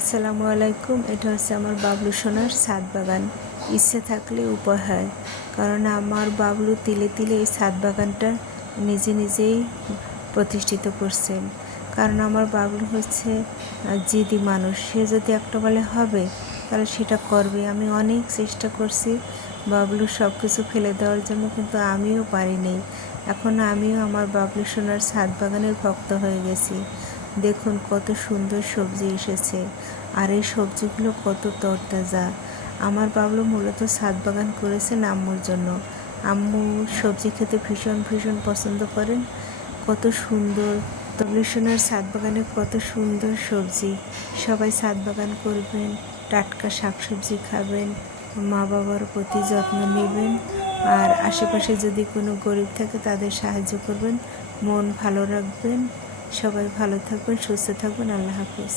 আসসালামু আলাইকুম। এটা হচ্ছে আমার বাবলু সোনার ছাদ বাগান। ইচ্ছে থাকলে উপায় হয়, কারণ আমার বাবলু তিলে তিলে এই ছাদ বাগানটা নিজে নিজেই প্রতিষ্ঠিত করছেন। কারণ আমার বাবলু হচ্ছে জিদি মানুষ, সে যদি একটা বলে হবে তাহলে সেটা করবে। আমি অনেক চেষ্টা করছি বাবলু সব কিছু ফেলে দেওয়ার জন্য, কিন্তু আমিও পারিনি। এখন আমিও আমার বাবলু সোনার ছাদ বাগানের ভক্ত হয়ে গেছি। দেখুন কত সুন্দর সবজি এসেছে, আর এই সবজিগুলো কত তরতাজা। আমার বাবলু মূলত ছাদ বাগান করেছেন আম্মুর জন্য। আম্মু সবজি খেতে ভীষণ ভীষণ পছন্দ করেন। কত সুন্দর বাবলু সোনার ছাদ বাগানে কত সুন্দর সবজি। সবাই ছাদ বাগান করবেন, টাটকা শাকসবজি খাবেন, মা বাবার প্রতি যত্ন নেবেন, আর আশেপাশে যদি কোনো গরিব থাকে তাদের সাহায্য করবেন, মন ভালো রাখবেন। সবাই ভালো থাকবেন, সুস্থ থাকবেন। আল্লাহ হাফিজ।